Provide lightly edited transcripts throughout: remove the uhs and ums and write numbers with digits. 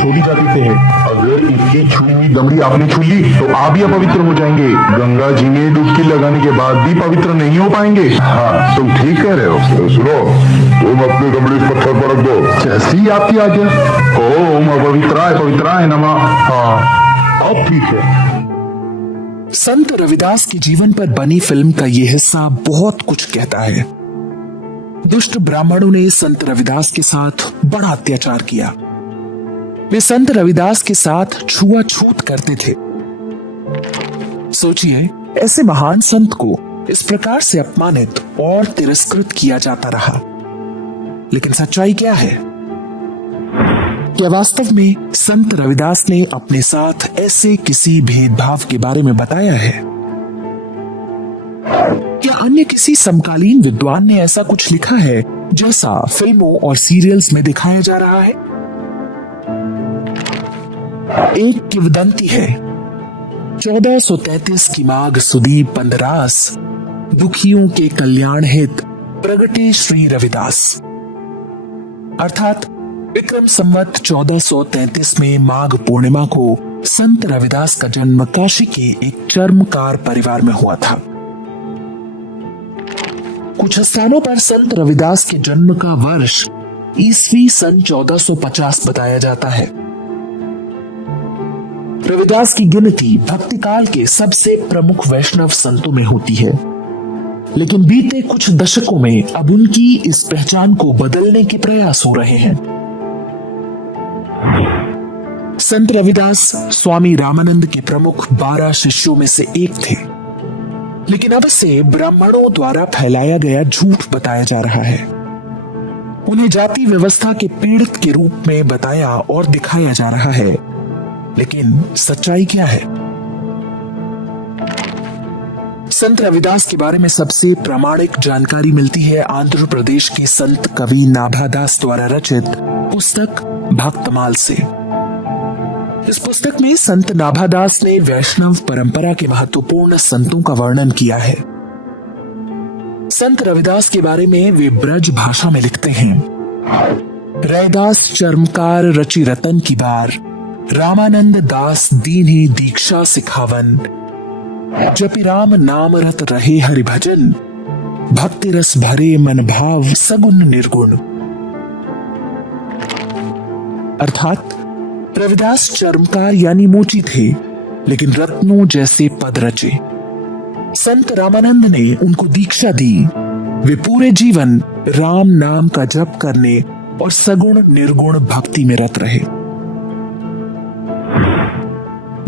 छोटी जाति से है। अगर इसकी छुई हुई दमड़ी आपने छू ली तो आप भी अपवित्र हो जाएंगे। गंगा जी में डुबकी लगाने के बाद भी पवित्र नहीं हो पाएंगे। हाँ, तुम ठीक कह रहे हो। सुनो, तुम अपनी दमड़ी इस पत्थर पर रख दो। जैसी आपकी आज्ञा। ओम अपवित्राय पवित्राय नमः। हाँ, अब ठीक है। संत रविदास के जीवन पर बनी फिल्म का यह हिस्सा बहुत कुछ कहता है। दुष्ट ब्राह्मणों ने संत रविदास के साथ बड़ा अत्याचार किया। वे संत रविदास के साथ छुआछूत करते थे। सोचिए, ऐसे महान संत को इस प्रकार से अपमानित और तिरस्कृत किया जाता रहा। लेकिन सच्चाई क्या है? क्या वास्तव में संत रविदास ने अपने साथ ऐसे किसी भेदभाव के बारे में बताया है? क्या अन्य किसी समकालीन विद्वान ने ऐसा कुछ लिखा है जैसा फिल्मों और सीरियल्स में दिखाया जा रहा है? एक किंवदंती है। 1433 की माघ सुदी पंदरास, दुखियों के कल्याण हित प्रगटे श्री रविदास। अर्थात विक्रम संवत 1433 में माघ पूर्णिमा को संत रविदास का जन्म काशी के एक चर्मकार परिवार में हुआ था। कुछ स्थानों पर संत रविदास के जन्म का वर्ष ईस्वी सन 1450 बताया जाता है। रविदास की गिनती भक्ति काल के सबसे प्रमुख वैष्णव संतों में होती है, लेकिन बीते कुछ दशकों में अब उनकी इस पहचान को बदलने के प्रयास हो रहे हैं। संत रविदास स्वामी रामानंद के प्रमुख 12 शिष्यों में से एक थे, लेकिन अब इसे ब्राह्मणों द्वारा फैलाया गया झूठ बताया जा रहा है। उन्हें जाति व्यवस्था के पीड़ित के रूप में बताया और दिखाया जा रहा है, लेकिन सच्चाई क्या है? संत रविदास के बारे में सबसे प्रामाणिक जानकारी मिलती है आंध्र प्रदेश के संत कवि नाभादास द्वारा रचित पुस्तक भक्तमाल से। इस पुस्तक में संत नाभादास ने वैष्णव परंपरा के महत्वपूर्ण संतों का वर्णन किया है। संत रविदास के बारे में वे ब्रज भाषा में लिखते हैं। रैदास चर्मकार रचि रतन की बार, रामानंद दास दीन्ही दीक्षा सिखावन, जपि राम नाम रत रहे हरि भजन, भक्ति रस भरे मन भाव सगुन निर्गुण। अर्थात रविदास चर्मकार यानी मोची थे, लेकिन रत्नों जैसे पद रचे। संत रामानंद ने उनको दीक्षा दी। वे पूरे जीवन राम नाम का जप करने और सगुण निर्गुण भक्ति में रत रहे।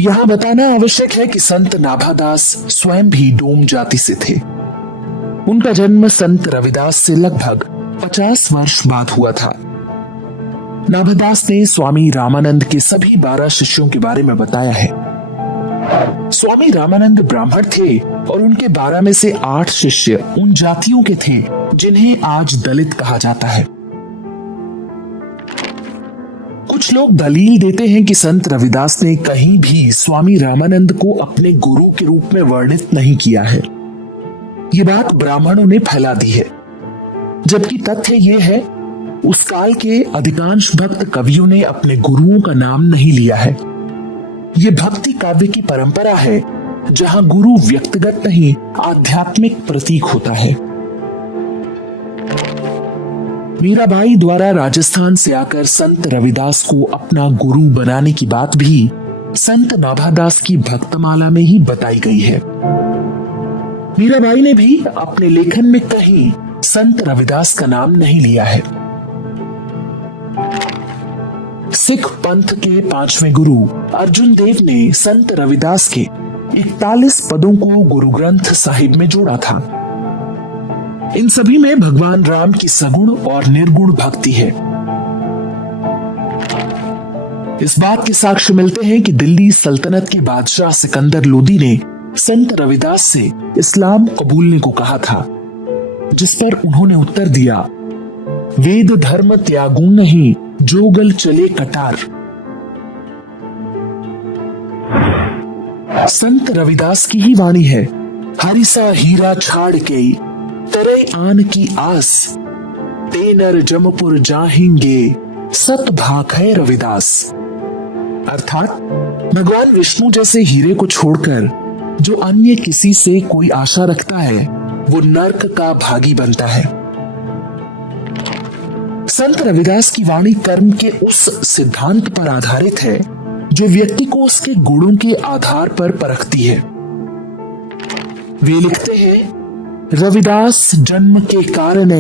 यहां बताना आवश्यक है कि संत नाभादास स्वयं भी डोम जाति से थे। उनका जन्म संत रविदास से लगभग 50 वर्ष बाद हुआ था। नाभादास ने स्वामी रामानंद के सभी 12 शिष्यों के बारे में बताया है। स्वामी रामानंद ब्राह्मण थे और उनके 12 में से 8 शिष्य उन जातियों के थे जिन्हें आज दलित कहा जाता है। कुछ लोग दलील देते हैं कि संत रविदास ने कहीं भी स्वामी रामानंद को अपने गुरु के रूप में वर्णित नहीं किया है। ये बात ब्राह्मणों ने फैला दी है, जबकि तथ्य ये है उस काल के अधिकांश भक्त कवियों ने अपने गुरुओं का नाम नहीं लिया है। ये भक्ति काव्य की परंपरा है जहां गुरु व्यक्तिगत नहीं आध्यात्मिक प्रतीक होता है। मीराबाई द्वारा राजस्थान से आकर संत रविदास को अपना गुरु बनाने की बात भी संत नाभादास की भक्तमाला में ही बताई गई है। मीराबाई ने भी अपने लेखन में कहीं संत रविदास का नाम नहीं लिया है। सिख पंथ के 5वें गुरु अर्जुन देव ने संत रविदास के 41 पदों को गुरु ग्रंथ साहिब में जोड़ा था। इन सभी में भगवान राम की सगुण और निर्गुण भक्ति है। इस बात के साक्ष्य मिलते हैं कि दिल्ली सल्तनत के बादशाह सिकंदर लोदी ने संत रविदास से इस्लाम कबूलने को कहा था, जिस पर उन्होंने उत्तर दिया, वेद धर्म त्यागू नहीं, जोगल चले कटार। संत रविदास की ही वाणी है, हरिसा हीरा छाड़ के तरे आन की आस, ते नर जमपुर जाहेंगे, सत भाख है रविदास। अर्थात भगवान विष्णु जैसे हीरे को छोड़कर जो अन्य किसी से कोई आशा रखता है वो नर्क का भागी बनता है। संत रविदास की वाणी कर्म के उस सिद्धांत पर आधारित है जो व्यक्ति को उसके गुणों के आधार पर परखती है। वे लिखते हैं, रविदास जन्म के कारण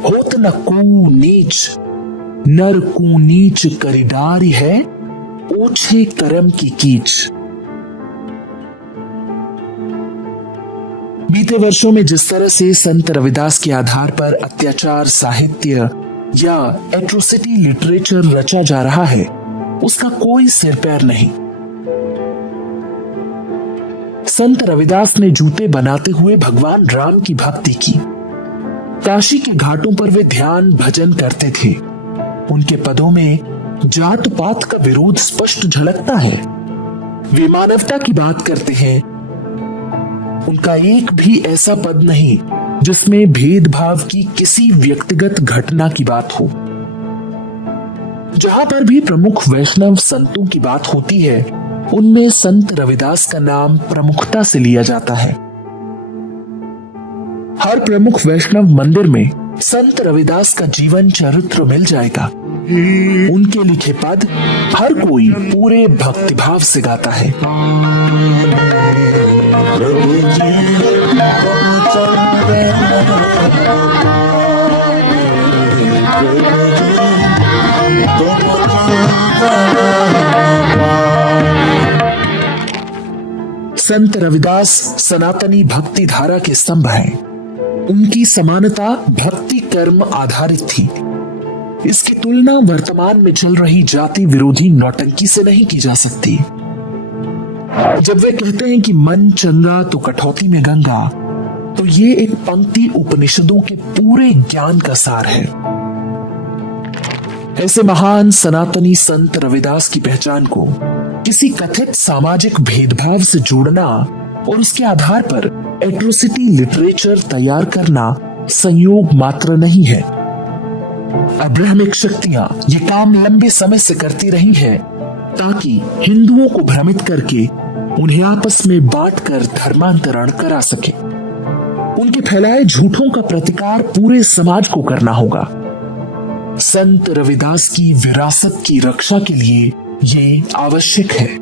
होत न को नीच, नर को नीच करिडारी है, ओछे कर्म की कीच। बीते वर्षों में जिस तरह से संत रविदास के आधार पर अत्याचार साहित्य या एट्रोसिटी लिटरेचर रचा जा रहा है उसका कोई सिर पैर नहीं। संत रविदास ने जूते बनाते हुए भगवान राम की भक्ति की। काशी के घाटों पर वे ध्यान भजन करते थे। उनके पदों में जात पात का विरोध स्पष्ट झलकता है। वे मानवता की बात करते हैं। उनका एक भी ऐसा पद नहीं जिसमें भेदभाव की किसी व्यक्तिगत घटना की बात हो। जहां पर भी प्रमुख वैष्णव संतों की बात होती है उनमें संत रविदास का नाम प्रमुखता से लिया जाता है। हर प्रमुख वैष्णव मंदिर में संत रविदास का जीवन चरित्र मिल जाएगा। उनके लिखे पद हर कोई पूरे भक्तिभाव से गाता है। संत रविदास सनातनी भक्ति धारा के स्तंभ हैं। उनकी समानता भक्ति कर्म आधारित थी। इसकी तुलना वर्तमान में चल रही जाति विरोधी नौटंकी से नहीं की जा सकती। जब वे कहते हैं कि मन चंगा तो कठौती में गंगा, तो ये एक पंक्ति उपनिषदों के पूरे ज्ञान का सार है। ऐसे महान सनातनी संत रविदास की पहचान को किसी कथित सामाजिक भेदभाव से जोड़ना और उसके आधार पर एट्रोसिटी लिटरेचर तैयार करना संयोग मात्र नहीं है। अब्राहमिक शक्तियां ये काम लंबे समय से करती रही हैं ताकि हिंदुओं को भ्रमित करके उन्हें आपस में बांटकर धर्मांतरण करा सके। उनके फैलाए झूठों का प्रतिकार पूरे समाज को करना होगा। संत रविदास की विरासत की रक्षा के लिए ये आवश्यक है।